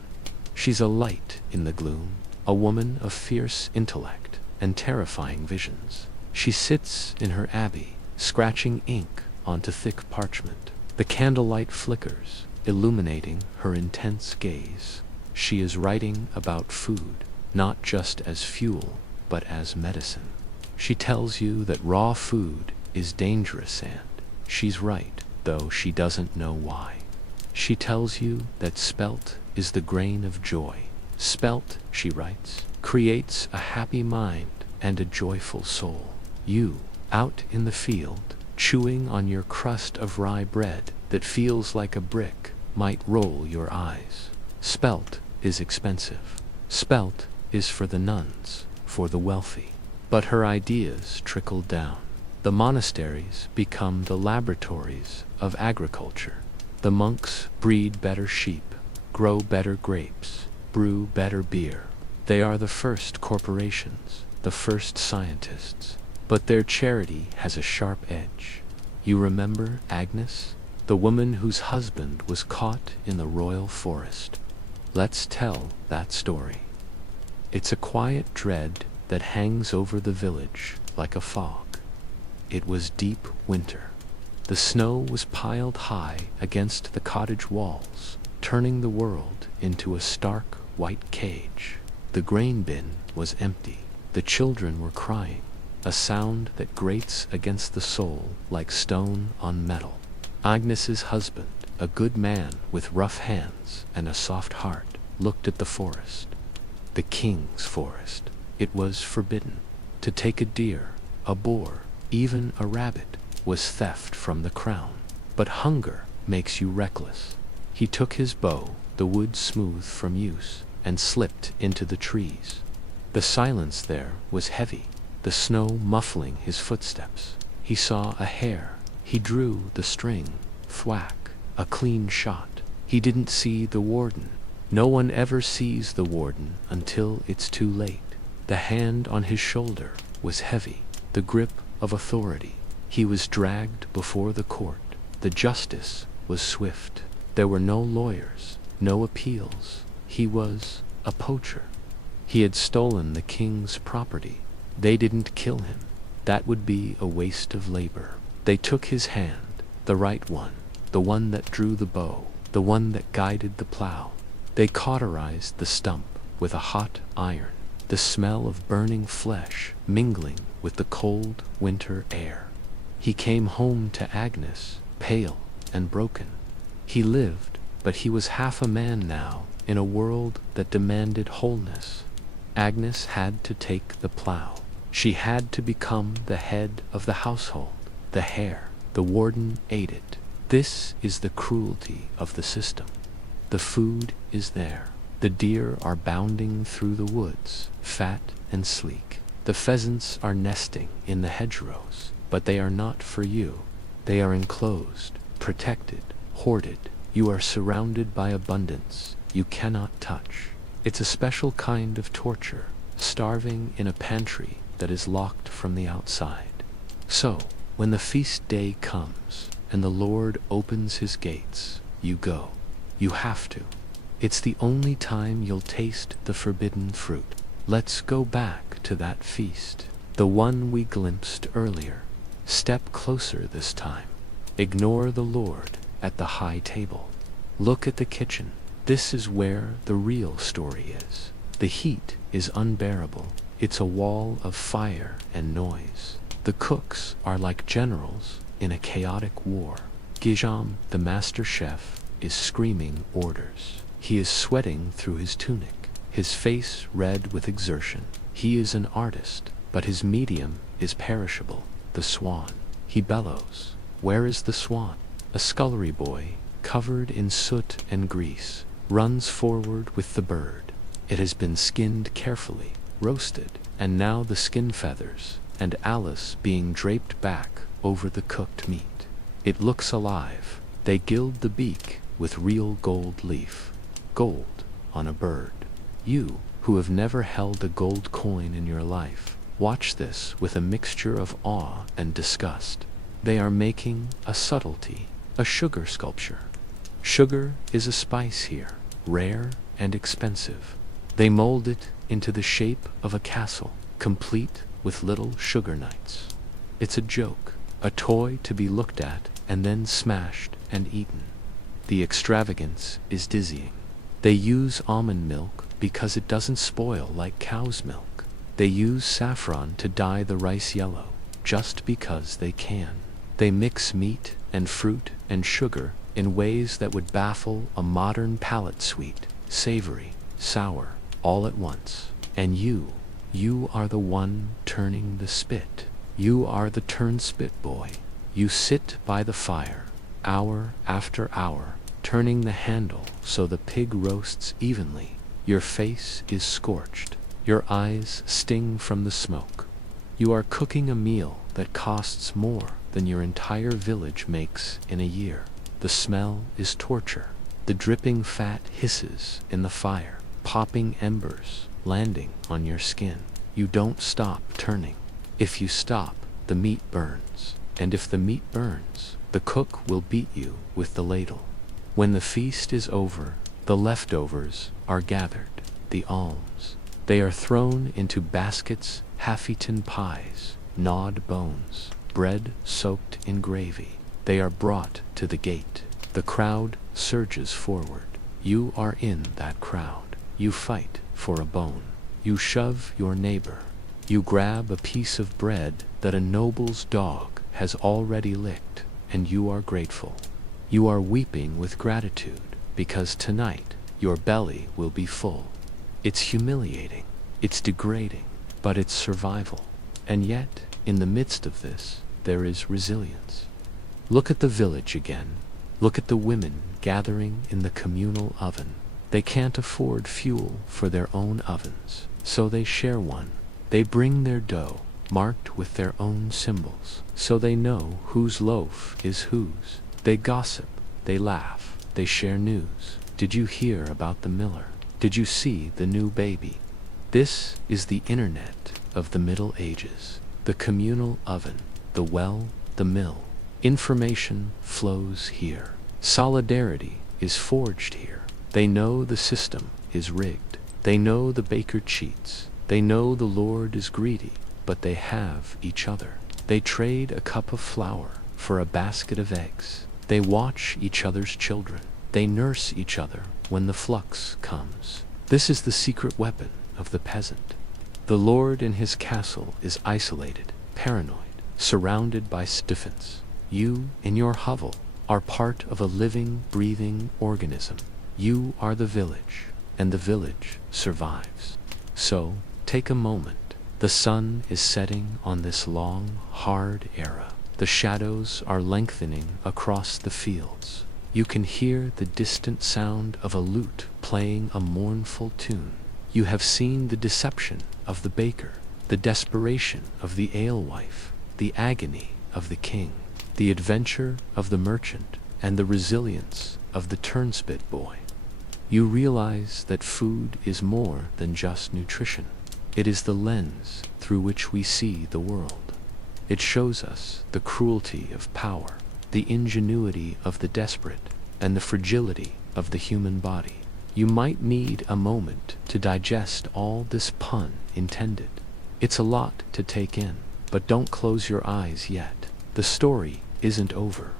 She's a light in the gloom, a woman of fierce intellect and terrifying visions. She sits in her abbey, scratching ink onto thick parchment. The candlelight flickers, illuminating her intense gaze. She is writing about food, not just as fuel, but as medicine. She tells you that raw food is dangerous, and she's right, though she doesn't know why. She tells you that spelt is the grain of joy. Spelt, she writes, creates a happy mind and a joyful soul. You, out in the field, chewing on your crust of rye bread that feels like a brick, might roll your eyes. Spelt is expensive. Spelt is for the nuns, for the wealthy. But her ideas trickle down. The monasteries become the laboratories of agriculture. The monks breed better sheep, grow better grapes, brew better beer. They are the first corporations, the first scientists. But their charity has a sharp edge. You remember Agnes, the woman whose husband was caught in the royal forest? Let's tell that story. It's a quiet dread that hangs over the village like a fog. It was deep winter. The snow was piled high against the cottage walls, turning the world into a stark white cage. The grain bin was empty. The children were crying, a sound that grates against the soul like stone on metal. Agnes's husband, a good man with rough hands and a soft heart, looked at the forest. The king's forest. It was forbidden. To take a deer, a boar, even a rabbit, was theft from the crown. But hunger makes you reckless. He took his bow, the wood smooth from use, and slipped into the trees. The silence there was heavy, the snow muffling his footsteps. He saw a hare. He drew the string. Thwack, a clean shot. He didn't see the warden. No one ever sees the warden until it's too late. The hand on his shoulder was heavy, the grip of authority. He was dragged before the court. The justice was swift. There were no lawyers, no appeals. He was a poacher. He had stolen the king's property. They didn't kill him. That would be a waste of labor. They took his hand, the right one, the one that drew the bow, the one that guided the plow. They cauterized the stump with a hot iron, the smell of burning flesh mingling with the cold winter air. He came home to Agnes, pale and broken. He lived, but he was half a man now in a world that demanded wholeness. Agnes had to take the plow. She had to become the head of the household. The hare, the warden ate it. This is the cruelty of the system. The food is there. The deer are bounding through the woods, fat and sleek. The pheasants are nesting in the hedgerows, but they are not for you. They are enclosed, protected, hoarded. You are surrounded by abundance you cannot touch. It's a special kind of torture, starving in a pantry that is locked from the outside. So, when the feast day comes and the Lord opens his gates, you go. You have to. It's the only time you'll taste the forbidden fruit. Let's go back to that feast, the one we glimpsed earlier. Step closer this time. Ignore the Lord at the high table. Look at the kitchen. This is where the real story is. The heat is unbearable. It's a wall of fire and noise. The cooks are like generals in a chaotic war. Gijam, the master chef, is screaming orders. He is sweating through his tunic, his face red with exertion. He is an artist, but his medium is perishable. The swan. He bellows. Where is the swan? A scullery boy, covered in soot and grease, runs forward with the bird. It has been skinned carefully, roasted, and now the skin feathers, and Alice being draped back over the cooked meat. It looks alive. They gild the beak with real gold leaf. Gold on a bird. You, who have never held a gold coin in your life, watch this with a mixture of awe and disgust. They are making a subtlety, a sugar sculpture. Sugar is a spice here, rare and expensive. They mold it into the shape of a castle, complete with little sugar knights. It's a joke, a toy to be looked at and then smashed and eaten. The extravagance is dizzying. They use almond milk because it doesn't spoil like cow's milk. They use saffron to dye the rice yellow, just because they can. They mix meat and fruit and sugar in ways that would baffle a modern palate, sweet, savory, sour, all at once. And you are the one turning the spit. You are the turnspit boy. You sit by the fire, hour after hour, turning the handle so the pig roasts evenly. Your face is scorched. Your eyes sting from the smoke. You are cooking a meal that costs more than your entire village makes in a year. The smell is torture. The dripping fat hisses in the fire, popping embers, landing on your skin. You don't stop turning. If you stop, the meat burns. And if the meat burns, the cook will beat you with the ladle. When the feast is over, the leftovers are gathered, the alms. They are thrown into baskets, half-eaten pies, gnawed bones, bread soaked in gravy. They are brought to the gate. The crowd surges forward. You are in that crowd. You fight for a bone. You shove your neighbor. You grab a piece of bread that a noble's dog has already licked, and you are grateful. You are weeping with gratitude, because tonight your belly will be full. It's humiliating, it's degrading, but it's survival. And yet, in the midst of this, there is resilience. Look at the village again. Look at the women gathering in the communal oven. They can't afford fuel for their own ovens, so they share one. They bring their dough, marked with their own symbols, so they know whose loaf is whose. They gossip, they laugh, they share news. Did you hear about the miller? Did you see the new baby? This is the internet of the Middle Ages. The communal oven, the well, the mill. Information flows here. Solidarity is forged here. They know the system is rigged. They know the baker cheats. They know the Lord is greedy, but they have each other. They trade a cup of flour for a basket of eggs. They watch each other's children. They nurse each other when the flux comes. This is the secret weapon of the peasant. The Lord in his castle is isolated, paranoid, surrounded by stiffins. You, in your hovel, are part of a living, breathing organism. You are the village, and the village survives. So, take a moment. The sun is setting on this long, hard era. The shadows are lengthening across the fields. You can hear the distant sound of a lute playing a mournful tune. You have seen the deception of the baker, the desperation of the alewife, the agony of the king, the adventure of the merchant, and the resilience of the turnspit boy. You realize that food is more than just nutrition. It is the lens through which we see the world. It shows us the cruelty of power, the ingenuity of the desperate, and the fragility of the human body. You might need a moment to digest all this pun intended. It's a lot to take in, but don't close your eyes yet. The story isn't over.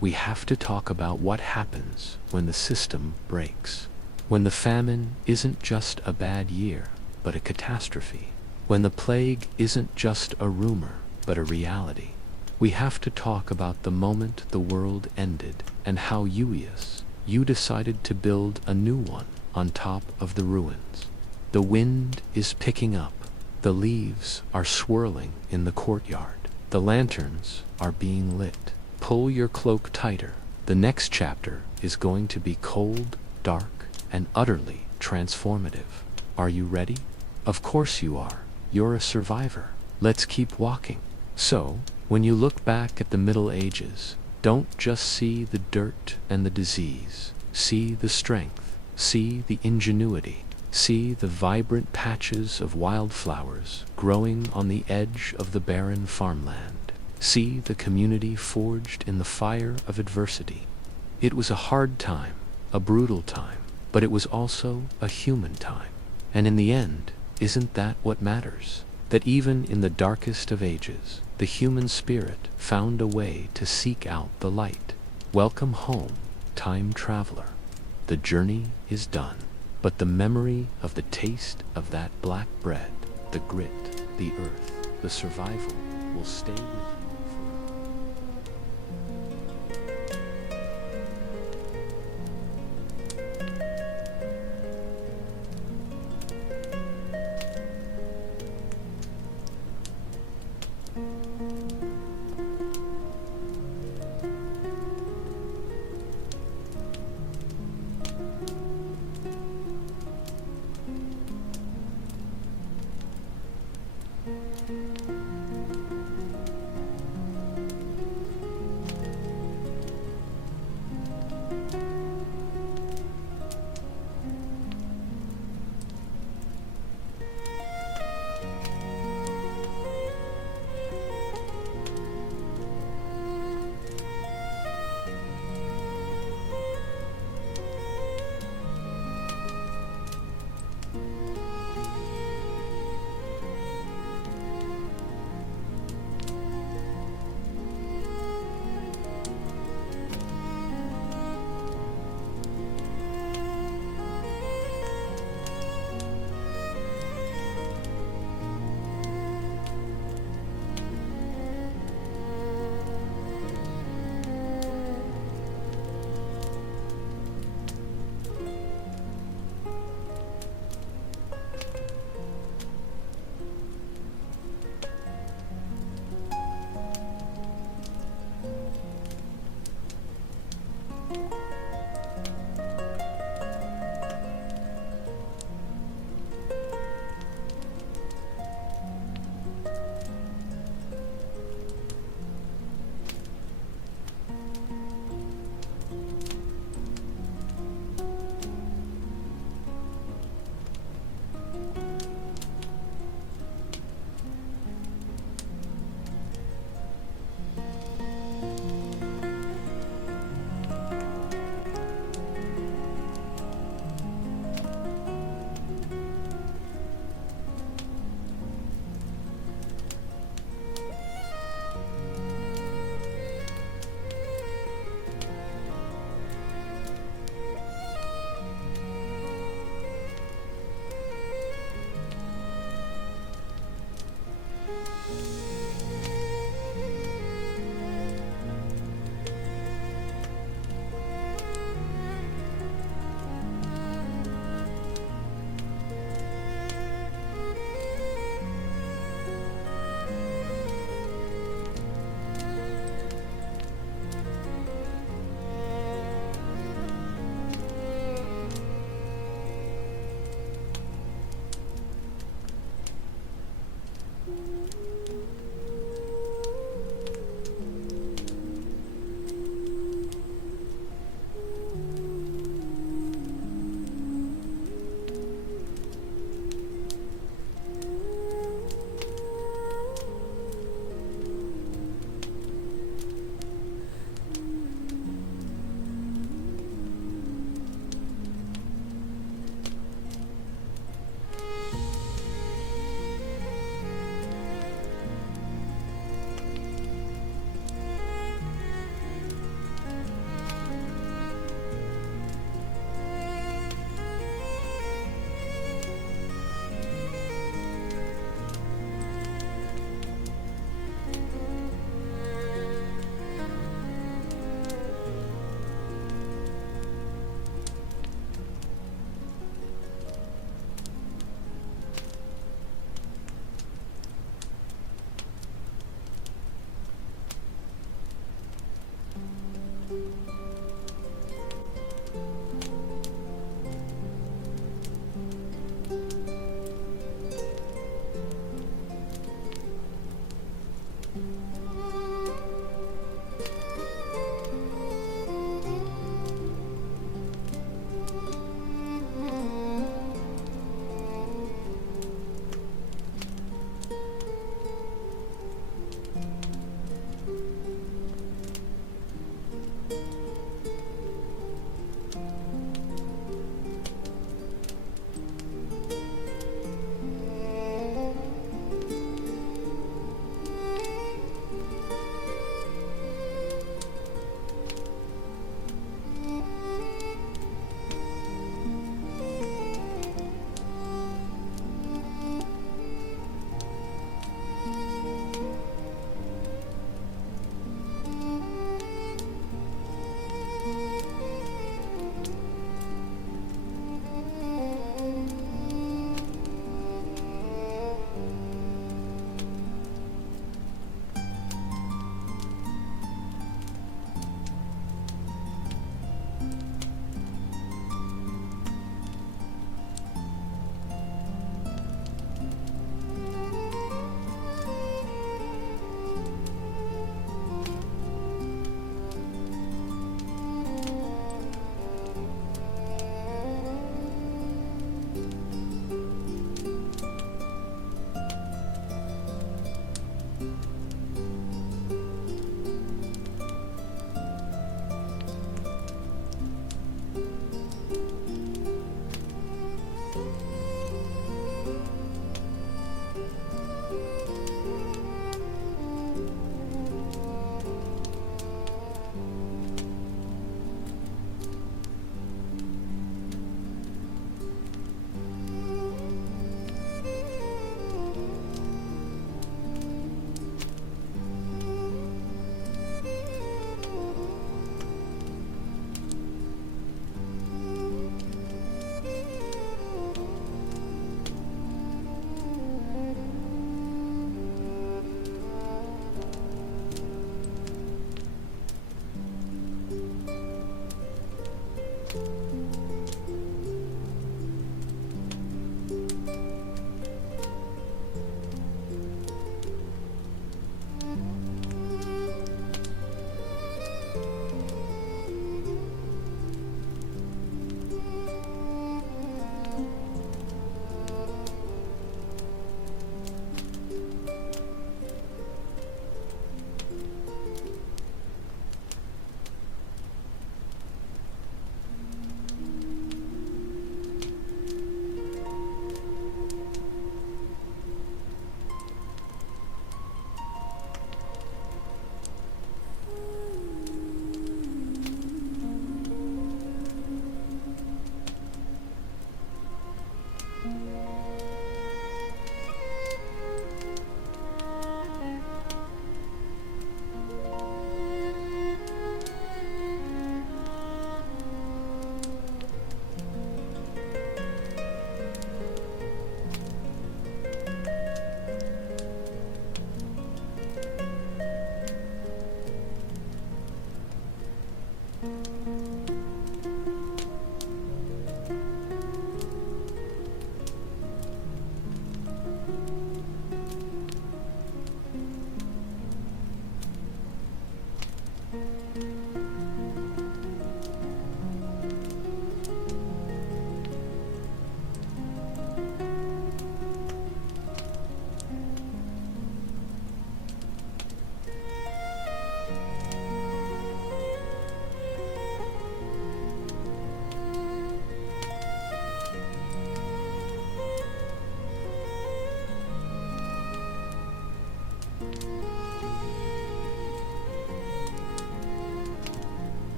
We have to talk about what happens when the system breaks. When the famine isn't just a bad year, but a catastrophe. When the plague isn't just a rumor, but a reality. We have to talk about the moment the world ended and how you decided to build a new one on top of the ruins. The wind is picking up. The leaves are swirling in the courtyard. The lanterns are being lit. Pull your cloak tighter. The next chapter is going to be cold, dark, and utterly transformative. Are you ready? Of course you are. You're a survivor. Let's keep walking. So, when you look back at the Middle Ages, don't just see the dirt and the disease. See the strength. See the ingenuity. See the vibrant patches of wildflowers growing on the edge of the barren farmland. See the community forged in the fire of adversity. It was a hard time, a brutal time, but it was also a human time. And in the end, isn't that what matters? That even in the darkest of ages, the human spirit found a way to seek out the light. Welcome home, time traveler. The journey is done, but the memory of the taste of that black bread, the grit, the earth, the survival will stay with you forever.